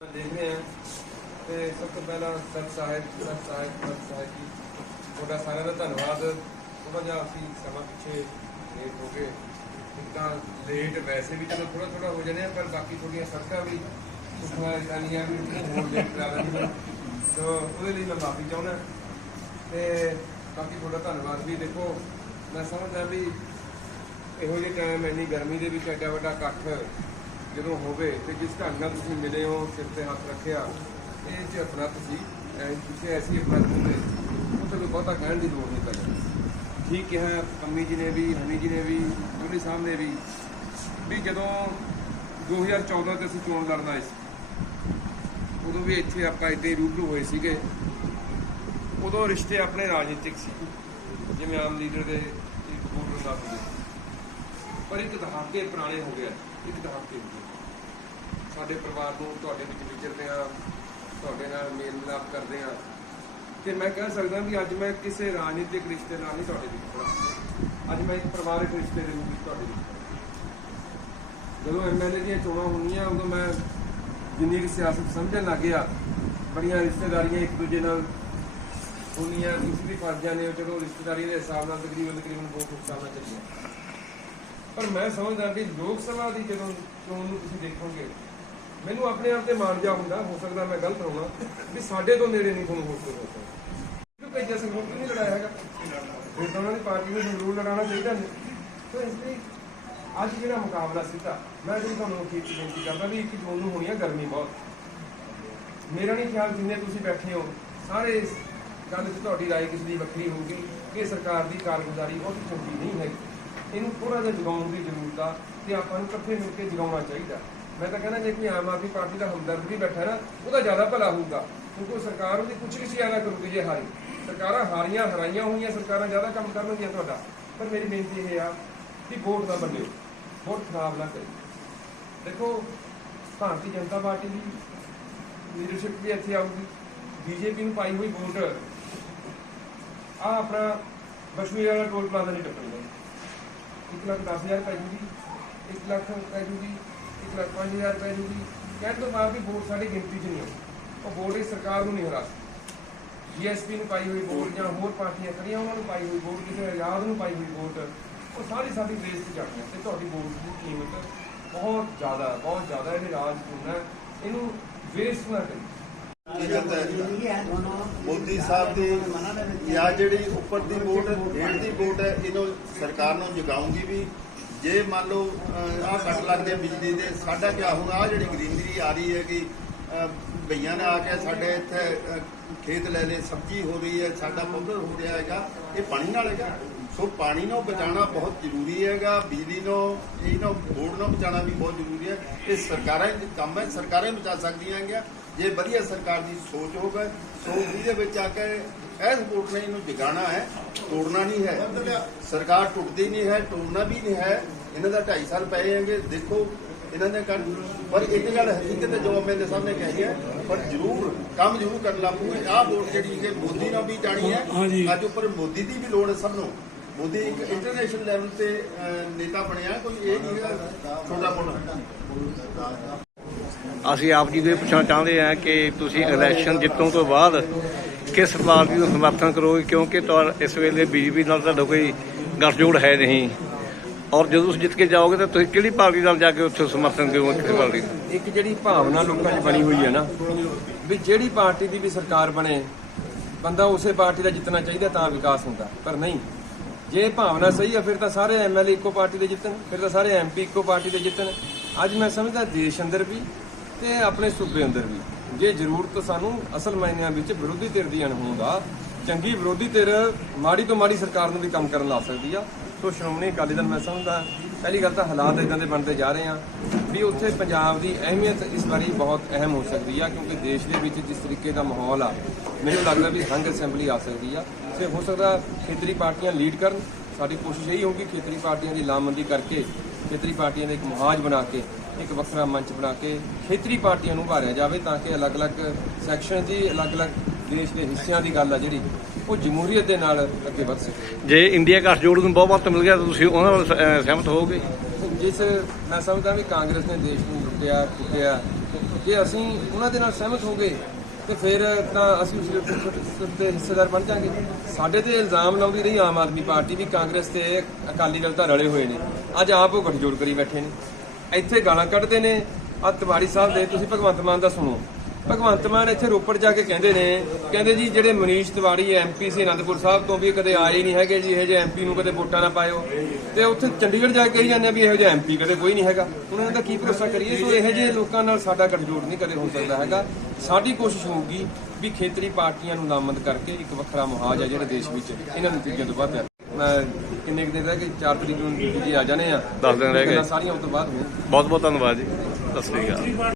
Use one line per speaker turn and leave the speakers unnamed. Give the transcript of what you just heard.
ਦੇਖਦੇ ਆ ਤੇ ਸਭ ਤੋਂ ਪਹਿਲਾਂ ਸਤ ਸਾਹਿਬ ਸਤ ਸਾਹਿਬ ਸਤ ਸਾਹਿਬ ਜੀ ਤੁਹਾਡਾ ਸਾਰਿਆਂ ਦਾ ਧੰਨਵਾਦ ਥੋੜਾ ਜਿਹਾ ਅਸੀਂ ਸਮਾਂ ਪਿੱਛੇ ਲੇਟ ਹੋ ਗਏ ਇੱਕ ਤਾਂ ਲੇਟ ਵੈਸੇ ਵੀ ਚਲੋ ਥੋੜਾ ਥੋੜਾ ਹੋ ਜਾਂਦੇ ਆ ਪਰ ਬਾਕੀ ਤੁਹਾਡੀਆਂ ਸੜਕਾਂ ਵੀ ਸੁਖਾ ਵੀ ਹੋਰ ਲੇਟ ਕਰਾ ਲੈਂਦੀਆਂ ਸੋ ਉਹਦੇ ਲਈ ਮੈਂ ਮਾਫੀ ਚਾਹੁੰਦਾ ਤੇ ਬਾਕੀ ਤੁਹਾਡਾ ਧੰਨਵਾਦ ਵੀ ਦੇਖੋ ਮੈਂ ਸਮਝਦਾ ਵੀ ਇਹੋ ਜਿਹੇ ਟਾਈਮ ਇੰਨੀ ਗਰਮੀ ਦੇ ਵਿੱਚ ਐਡਾ ਵੱਡਾ ਇਕੱਠ ਜਦੋਂ ਹੋਵੇ ਤੇ ਜਿਸ ਢੰਗ ਨਾਲ ਤੁਸੀਂ ਮਿਲੇ ਹੋ, ਸਿਰ ਤੇ ਹੱਥ ਰੱਖਿਆ, ਇਹ ਜੇ ਅਪਣਤ ਸੀ ਐ ਕਿਸੇ ਐਸੀ ਅਪਣਤ ਹੁੰਦੇ ਉਹ ਤੋਂ ਬਹੁਤਾ ਕਹਿਣ ਦੀ ਲੋੜ ਨਹੀਂ ਪੈਂਦੀ। ਠੀਕ ਕਿਹਾ ਪੰਮੀ ਜੀ ਨੇ ਵੀ, ਹਨੀ ਜੀ ਨੇ ਵੀ ਜੁਲੀ ਸਾਹਿਬ ਨੇ ਵੀ ਵੀ ਜਦੋਂ 2014 ਤੇ ਅਸੀਂ ਚੋਣ ਲੜਨ ਆਏ ਸੀ, ਉਦੋਂ ਵੀ ਇੱਥੇ ਆਪਾਂ ਇੱਥੇ ਰੂਬਰੂ ਹੋਏ ਸੀਗੇ। ਉਦੋਂ ਰਿਸ਼ਤੇ ਆਪਣੇ ਰਾਜਨੀਤਿਕ ਸੀ, ਜਿਵੇਂ ਆਮ ਲੀਡਰ ਦੇ ਇੱਕ ਵੋਟਰ ਨਾਲ ਹੁੰਦੇ ਪਰ ਇੱਕ ਦਹਾਕੇ ਪੁਰਾਣੇ ਹੋ ਗਿਆ ਇੱਕ ਦਹਾਕੇ ਹੋ ਗਏ ਸਾਡੇ ਪਰਿਵਾਰ ਨੂੰ ਤੁਹਾਡੇ ਵਿੱਚ ਵਿਚਰਦੇ ਆ, ਤੁਹਾਡੇ ਨਾਲ ਮੇਲ ਮਿਲਾਪ ਕਰਦੇ ਆ। ਤੇ ਮੈਂ ਕਹਿ ਸਕਦਾ ਵੀ ਅੱਜ ਮੈਂ ਕਿਸੇ ਰਾਜਨੀਤਿਕ ਰਿਸ਼ਤੇ ਨਾਲ ਨਹੀਂ ਤੁਹਾਡੇ ਵਿੱਚ ਅੱਜ ਮੈਂ ਇੱਕ ਪਰਿਵਾਰਕ ਰਿਸ਼ਤੇ ਦੇ ਰੂਪ ਵਿੱਚ ਤੁਹਾਡੇ ਵਿੱਚ ਖੜਾ। ਜਦੋਂ ਐਮਐਲਏ ਦੀਆਂ ਚੋਣਾਂ ਹੋਣੀਆਂ ਉਦੋਂ ਮੈਂ ਜਿੰਨੀ ਵੀ ਸਿਆਸਤ ਸਮਝਣ ਲੱਗ ਗਿਆ, ਬੜੀਆਂ ਰਿਸ਼ਤੇਦਾਰੀਆਂ ਇੱਕ ਦੂਜੇ ਨਾਲ ਹੋਣੀਆਂ ਤੁਸੀਂ ਵੀ ਫਸ ਜਾਂਦੇ ਹੋ ਚਲੋ ਰਿਸ਼ਤੇਦਾਰੀ ਦੇ ਹਿਸਾਬ ਨਾਲ ਤਕਰੀਬਨ ਤਕਰੀਬਨ ਬਹੁਤ ਕੁਝ ਸਾਹਮਣੇ ਚੱਲਿਆ। ਪਰ ਮੈਂ ਸਮਝਦਾ ਕਿ ਲੋਕ ਸਭਾ ਦੀ ਜਦੋਂ ਚੋਣ ਨੂੰ ਤੁਸੀਂ ਦੇਖੋਗੇ ਮੈਨੂੰ ਆਪਣੇ ਆਪ ਤੇ ਮਾਣ ਜਾ ਹੁੰਦਾ ਹੋ ਸਕਦਾ ਮੈਂ ਗਲਤ ਹੋਵਾਂ ਵੀ ਸਾਡੇ ਤੋਂ ਨੇੜੇ ਨਹੀਂ ਤੁਹਾਨੂੰ ਹੋਰ ਕੋਈ ਹੋ ਸਕਦਾ ਕਿਉਂਕਿ ਜੇ ਸੰਗਰੂਰ ਤੋਂ ਨਹੀਂ ਲੜਾਇਆ ਹੈਗਾ ਫਿਰ ਤਾਂ ਉਹਨਾਂ ਦੀ ਪਾਰਟੀ ਨੂੰ ਸੰਗਰੂਰ ਲੜਾਉਣਾ ਚਾਹੀਦਾ ਨਹੀਂ ਤਾਂ ਇਸ ਲਈ ਅੱਜ ਜਿਹੜਾ ਮੁਕਾਬਲਾ ਸਿੱਧਾ ਮੈਂ ਜਿਹੜੀ ਤੁਹਾਨੂੰ ਕੀ ਬੇਨਤੀ ਕਰਦਾ ਵੀ ਇੱਕ ਜੂਨ ਨੂੰ ਹੋਣੀ ਹੈ ਗਰਮੀ ਬਹੁਤ ਮੇਰਾ ਨਹੀਂ ਖਿਆਲ ਜਿੰਨੇ ਤੁਸੀਂ ਬੈਠੇ ਹੋ ਸਾਰੇ ਇਸ ਗੱਲ 'ਚ ਤੁਹਾਡੀ رائے ਕਿਸ ਦੀ ਵੱਖਰੀ ਹੋਊਗੀ ਕਿ ਸਰਕਾਰ ਦੀ ਕਾਰਗੁਜ਼ਾਰੀ ਬਹੁਤ ਚੰਗੀ ਨਹੀਂ ਹੈ ਇਹਨੂੰ ਥੋੜਾ ਜਿਹਾ ਜਗਾਉਣ ਦੀ ਜ਼ਰੂਰਤ ਆ ਤੇ ਆਪਾਂ ਨੂੰ ਇਕੱਠੇ ਮਿਲ ਕੇ ਜਗਾਉਣਾ ਚਾਹੀਦਾ। ਮੈਂ ਤਾਂ ਕਹਿੰਦਾ ਜੇ ਕੋਈ ਆਮ ਆਦਮੀ ਪਾਰਟੀ ਦਾ ਹਮਦਰਦ ਵੀ ਬੈਠਾ ਨਾ, ਉਹਦਾ ਜ਼ਿਆਦਾ ਭਲਾ ਹੋਊਗਾ। ਕਿਉਂਕਿ ਸਰਕਾਰ ਉਹਦੀ ਕੁਝ ਵੀ ਜ਼ਿਆਦਾ ਕਰੂਗੀ ਜੇ ਹਾਰੀ। ਸਰਕਾਰਾਂ ਹਾਰੀਆਂ, ਹਰਾਈਆਂ ਹੋਈਆਂ, ਸਰਕਾਰਾਂ ਜ਼ਿਆਦਾ ਕੰਮ ਕਰਨਗੀਆਂ ਤੁਹਾਡਾ। ਪਰ ਮੇਰੀ ਬੇਨਤੀ ਇਹ ਆ ਕਿ ਵੋਟ ਨਾ ਬੰਨਿਓ ਵੋਟ ਖਰਾਬ ਨਾ ਕਰੀ ਦੇਖੋ, ਭਾਰਤੀ ਜਨਤਾ ਪਾਰਟੀ ਦੀ ਲੀਡਰਸ਼ਿਪ ਵੀ ਇੱਥੇ ਆਊਗੀ। ਬੀਜੇਪੀ ਨੂੰ ਪਾਈ ਹੋਈ ਵੋਟ। ਆ ਆਪਣਾ ਬਸ਼ਮੀਰ ਵਾਲਾ ਟੋਲ ਪਲਾਜ਼ਾ ਨਹੀਂ ਟੱਪਣਗੇ 1 ਲੱਖ 10000 ਰੁਪਏ ਜੂਗੀ 1 ਲੱਖ ਰੁਪਏ ਜੂਗੀ 1 ਲੱਖ 5000 ਰੁਪਏ ਜੂਗੀ। ਕਹਿਣ ਤੋਂ ਬਾਅਦ ਵੀ ਵੋਟ ਸਾਡੀ ਗਿਣਤੀ 'ਚ ਨਹੀਂ ਆਉਂਦੀ। ਉਹ ਵੋਟ ਇਹ ਸਰਕਾਰ ਨੂੰ ਨਹੀਂ ਹਰਾ ਸਕਦੀ ਜੀਐਸਪੀ ਨੂੰ ਪਾਈ ਹੋਈ ਵੋਟ ਜਾਂ ਹੋਰ ਪਾਰਟੀਆਂ ਕਰੀਆਂ, ਉਹਨਾਂ ਨੂੰ ਪਾਈ ਹੋਈ ਵੋਟ, ਕਿਸੇ ਆਜ਼ਾਦ ਨੂੰ ਪਾਈ ਹੋਈ ਵੋਟ, ਉਹ ਸਾਰੀ ਸਾਡੀ ਵੇਸ 'ਚ ਹੈ ਤੇ ਤੁਹਾਡੀ ਵੋਟ ਦੀ ਕੀਮਤ ਬਹੁਤ ਜ਼ਿਆਦਾ ਬਹੁਤ ਜ਼ਿਆਦਾ ਇਹ ਰਾਜ ਹੋਣਾ ਇਹਨੂੰ ਵੇਸਟ ਨਾ ਕਰੀਏ।
ਮੋਦੀ ਸਾਹਿਬ ਦੀ ਜਾਂ ਜਿਹੜੀ ਉੱਪਰ ਦੀ ਵੋਟ ਹੇਠ ਦੀ ਵੋਟ ਹੈ, ਇਹਨੂੰ ਸਰਕਾਰ ਨੂੰ ਜਗਾਉਂਗੀ ਵੀ। ਜੇ ਮੰਨ ਲਓ ਆਹ ਕੱਟ ਲੱਗਦੇ ਆ ਬਿਜਲੀ ਦੇ, ਸਾਡਾ ਕੀ ਹੁਣ ਆਹ ਜਿਹੜੀ ਗ੍ਰੀਨਰੀ ਆ ਰਹੀ ਹੈ ਕਿ ਭਈਆਂ ਨੇ ਆ ਕੇ ਸਾਡੇ ਇੱਥੇ ਖੇਤ ਲੈ ਲਏ, ਸਬਜ਼ੀ ਹੋ ਰਹੀ ਹੈ, ਸਾਡਾ ਪੌਦਾ ਹੋ ਰਿਹਾ ਹੈਗਾ, ਇਹ ਪਾਣੀ ਨਾਲ ਹੈਗਾ। ਸੋ ਪਾਣੀ ਨੂੰ ਬਚਾਉਣਾ ਬਹੁਤ ਜ਼ਰੂਰੀ ਹੈਗਾ, ਬਿਜਲੀ ਨੂੰ, ਇਹਨੂੰ ਬੋਰਡ ਨੂੰ ਬਚਾਉਣਾ ਵੀ ਬਹੁਤ ਜ਼ਰੂਰੀ ਹੈ। ਇਹ ਸਰਕਾਰਾਂ ਦੇ ਕੰਮ ਹੈ, ਸਰਕਾਰਾਂ ਹੀ ਬਚਾ ਸਕਦੀਆਂ ਹੈਗੀਆਂ। ਜੇ ਵਧੀਆ ਸਰਕਾਰ ਦੀ ਸੋਚ ਹੋਵੇ ਸੋ ਇਹਦੇ ਵਿੱਚ ਆ ਕੇ ਇਸ ਵੋਟ ਨੇ ਇਹਨੂੰ ਜਗਾਉਣਾ ਹੈ ਤੋੜਨਾ ਨਹੀਂ ਹੈ। ਸਰਕਾਰ ਟੁੱਟਦੀ ਨਹੀਂ ਹੈ ਤੋੜਨਾ ਵੀ ਨਹੀਂ ਹੈ। ਇਹਨਾਂ ਦਾ 2.5 ਸਾਲ ਪਏ ਹੈਗੇ ਦੇਖੋ ਇਹਨਾਂ ਨੇ ਕਰ ਪਰ ਇੱਕ ਗੱਲ ਹਕੀਕਤ ਜੋ ਸਾਹਿਬ ਨੇ ਕਹੀ ਹੈ ਪਰ ਜ਼ਰੂਰ ਕੰਮ ਜ਼ਰੂਰ ਕਰਨ ਲੱਗ। ਪਊਗੇ ਆਹ ਵੋਟ ਜਿਹੜੀ ਕਿ ਮੋਦੀ ਨਾਲ ਵੀ ਜਾਣੀ ਹੈ ਅੱਜ ਉੱਪਰ ਮੋਦੀ ਦੀ ਵੀ ਲੋੜ ਹੈ ਸਭ ਨੂੰ। ਮੋਦੀ ਇੱਕ ਇੰਟਰਨੈਸ਼ਨਲ ਲੈਵਲ ਤੇ ਨੇਤਾ ਬਣਿਆ ਕੋਈ ਇਹ ਨਹੀਂ ਛੋਟਾ ਮੋਟਾ।
ਅਸੀਂ ਆਪ ਜੀ ਦੇ ਪੁੱਛਣਾ ਚਾਹੁੰਦੇ ਹਾਂ ਕਿ ਤੁਸੀਂ ਇਲੈਕਸ਼ਨ ਜਿੱਤਣ ਤੋਂ ਬਾਅਦ ਕਿਸ ਪਾਰਟੀ ਨੂੰ ਸਮਰਥਨ ਕਰੋਗੇ? ਕਿਉਂਕਿ ਤੁਹਾ ਇਸ ਵੇਲੇ ਬੀਜੇਪੀ ਨਾਲ ਤੁਹਾਡਾ ਕੋਈ ਗੱਠਜੋੜ ਹੈ ਨਹੀਂ। ਔਰ ਜਦੋਂ ਤੁਸੀਂ ਜਿੱਤ ਕੇ ਜਾਓਗੇ ਤਾਂ ਤੁਸੀਂ ਕਿਹੜੀ ਪਾਰਟੀ ਨਾਲ ਜਾ ਕੇ ਉੱਥੇ ਸਮਰਥਨ ਕਰੋਗੇ ਕਿਸੇ ਪਾਰਟੀ ਦਾ?
ਇੱਕ ਜਿਹੜੀ ਭਾਵਨਾ ਲੋਕਾਂ 'ਚ ਬਣੀ ਹੋਈ ਹੈ ਨਾ, ਵੀ ਜਿਹੜੀ ਪਾਰਟੀ ਦੀ ਵੀ ਸਰਕਾਰ ਬਣੇ, ਬੰਦਾ ਉਸੇ ਪਾਰਟੀ ਦਾ ਜਿੱਤਣਾ ਚਾਹੀਦਾ ਤਾਂ ਵਿਕਾਸ ਹੁੰਦਾ। ਪਰ ਨਹੀਂ। ਜੇ ਭਾਵਨਾ ਸਹੀ ਹੈ, ਫਿਰ ਤਾਂ ਸਾਰੇ ਐਮਐਲਏ ਇੱਕੋ ਪਾਰਟੀ ਦੇ ਜਿੱਤਣ, ਫਿਰ ਤਾਂ ਸਾਰੇ ਐਮਪੀ ਇੱਕੋ ਪਾਰਟੀ ਦੇ ਜਿੱਤਣ। ਅੱਜ ਮੈਂ ਸਮਝਦਾ ਦੇਸ਼ ਅੰਦਰ ਵੀ ਤੇ ਆਪਣੇ ਸੂਬੇ ਅੰਦਰ ਵੀ। ਜੇ ਜ਼ਰੂਰਤ ਸਾਨੂੰ ਅਸਲ ਮਾਇਨਿਆਂ ਵਿੱਚ ਵਿਰੋਧੀ ਧਿਰ ਦੀ ਅਣਹੋਂਦ ਆ, ਚੰਗੀ ਵਿਰੋਧੀ ਧਿਰ ਮਾੜੀ ਤੋਂ ਮਾੜੀ ਸਰਕਾਰ ਨੂੰ ਵੀ ਕੰਮ ਕਰਨ ਲਾ ਸਕਦੀ ਆ। ਸੋ ਸ਼੍ਰੋਮਣੀ ਅਕਾਲੀ ਦਲ ਮੈਂ ਸਮਝਦਾ, ਪਹਿਲੀ ਗੱਲ ਤਾਂ ਹਾਲਾਤ ਇਦਾਂ ਦੇ ਬਣਦੇ ਜਾ ਰਹੇ ਆ ਵੀ ਉੱਥੇ ਪੰਜਾਬ ਦੀ ਅਹਿਮੀਅਤ ਇਸ ਵਾਰੀ ਬਹੁਤ ਅਹਿਮ ਹੋ ਸਕਦੀ ਆ, ਕਿਉਂਕਿ ਦੇਸ਼ ਦੇ ਵਿੱਚ ਜਿਸ ਤਰੀਕੇ ਦਾ ਮਾਹੌਲ ਆ, ਮੈਨੂੰ ਲੱਗਦਾ ਵੀ ਸੰਘ ਅਸੈਂਬਲੀ ਆ ਸਕਦੀ ਆ। ਤੇ ਹੋ ਸਕਦਾ ਖੇਤਰੀ ਪਾਰਟੀਆਂ ਲੀਡ ਕਰਨ। ਸਾਡੀ ਕੋਸ਼ਿਸ਼ ਇਹੀ ਹੋਊਗੀ ਖੇਤਰੀ ਪਾਰਟੀਆਂ ਦੀ ਲਾਮਬੰਦੀ ਕਰਕੇ, ਖੇਤਰੀ ਪਾਰਟੀਆਂ ਦੇ ਇੱਕ ਮਹਾਜ ਬਣਾ ਕੇ ਇੱਕ ਵੱਖਰਾ ਮੰਚ ਬਣਾ ਕੇ ਖੇਤਰੀ ਪਾਰਟੀਆਂ ਨੂੰ ਉਭਾਰਿਆ ਜਾਵੇ ਤਾਂ ਕਿ ਅਲੱਗ-ਅਲੱਗ ਸੈਕਸ਼ਨ ਦੀ ਅਲੱਗ-ਅਲੱਗ ਦੇਸ਼ ਦੇ ਹਿੱਸਿਆਂ ਦੀ ਗੱਲ ਆ ਜਿਹੜੀ ਉਹ ਜਮਹੂਰੀਅਤ ਦੇ ਨਾਲ ਅੱਗੇ ਵੱਧ ਸਕੇ।
ਜੇ ਇੰਡੀਆ ਗੱਠਜੋੜ ਨੂੰ ਬਹੁਮਤ ਮਿਲ ਗਿਆ ਤਾਂ ਤੁਸੀਂ ਉਹਨਾਂ ਨਾਲ ਸਹਿਮਤ ਹੋਵੋਗੇ?
ਜਿਸ ਮੈਂ ਸਮਝਦਾ ਵੀ ਕਾਂਗਰਸ ਨੇ ਦੇਸ਼ ਨੂੰ ਲੁੱਟਿਆ ਕੁੱਟਿਆ ਜੇ ਅਸੀਂ ਉਹਨਾਂ ਦੇ ਨਾਲ ਸਹਿਮਤ ਹੋ ਗਏ ਤੇ ਫਿਰ ਤਾਂ ਅਸੀਂ ਉਸ ਦੇ ਹਿੱਸੇਦਾਰ ਬਣ ਜਾਾਂਗੇ। ਸਾਡੇ ਤੇ ਇਲਜ਼ਾਮ ਲਾਉਂਦੀ ਰਹੀ ਆਮ ਆਦਮੀ ਪਾਰਟੀ ਵੀ ਕਾਂਗਰਸ ਤੇ ਅਕਾਲੀ ਦਲ ਤਾਂ ਰਲੇ ਹੋਏ ਨੇ। ਅੱਜ ਆਪ ਉਹ ਗੱਠਜੋੜ ਕਰੀ ਬੈਠੇ ਨੇ। ਇੱਥੇ ਗਾਲਾਂ ਕੱਢਦੇ ਨੇ। ਆ ਤਿਵਾੜੀ ਸਾਹਿਬ ਦੇ, ਤੁਸੀਂ ਭਗਵੰਤ ਮਾਨ ਦਾ ਸੁਣੋ। ਭਗਵੰਤ ਮਾਨ ਇੱਥੇ ਰੋਪੜ ਜਾ ਕੇ ਕਹਿੰਦੇ ਨੇ, ਕਹਿੰਦੇ ਜੀ ਜਿਹੜੇ ਮਨੀਸ਼ ਤਿਵਾੜੀ ਐਮਪੀ ਸੀ ਅਨੰਦਪੁਰ ਸਾਹਿਬ ਤੋਂ ਵੀ ਕਦੇ ਆਏ ਨਹੀਂ ਹੈਗੇ ਜੀ, ਇਹੋ ਜਿਹੇ ਐਮਪੀ ਨੂੰ ਕਦੇ ਵੋਟਾਂ ਨਾ ਪਾਇਓ। ਤੇ ਉੱਥੇ ਚੰਡੀਗੜ੍ਹ ਜਾ ਕੇ ਕਹੀ ਜਾਂਦੇ ਆ ਵੀ ਇਹੋ ਜਿਹਾ ਐਮਪੀ ਕਦੇ ਕੋਈ ਨਹੀਂ ਹੈਗਾ। ਉਹਨਾਂ ਦਾ ਕੀ ਭਰੋਸਾ ਕਰੀਏ? ਸੋ ਇਹੋ ਜਿਹੇ ਲੋਕਾਂ ਨਾਲ ਸਾਡਾ ਗੱਠਜੋੜ ਨਹੀਂ ਕਦੇ ਹੋ ਸਕਦਾ ਹੈਗਾ। ਸਾਡੀ ਕੋਸ਼ਿਸ਼ ਹੋਊਗੀ ਵੀ ਖੇਤਰੀ ਪਾਰਟੀਆਂ ਨੂੰ ਨਾਮਜ਼ਦ ਕਰਕੇ ਇੱਕ ਵੱਖਰਾ ਮੁਹਾਜ ਹੈ ਜਿਹੜੇ ਦੇਸ਼ ਵਿੱਚ ਇਹਨਾਂ ਨਤੀਜਿਆਂ ਤੋਂ ਬਾਅਦ ਮੈਂ ਕਿੰਨੇ ਕੁ ਦਿਨ ਰਹਿ ਗਏ? 4 ਤਰੀਕ ਨੂੰ ਜੀ ਆ ਜਾਣੇ ਆ।
ਦਸ ਦਿਨ ਰਹਿ ਗਏ।
ਸਾਰੀਆਂ ਉਸ ਤੋਂ ਬਾਅਦ ਹੋਣ
ਬਹੁਤ ਬਹੁਤ ਧੰਨਵਾਦ ਜੀ। ਸਤਿ ਸ੍ਰੀ ਅਕਾਲ।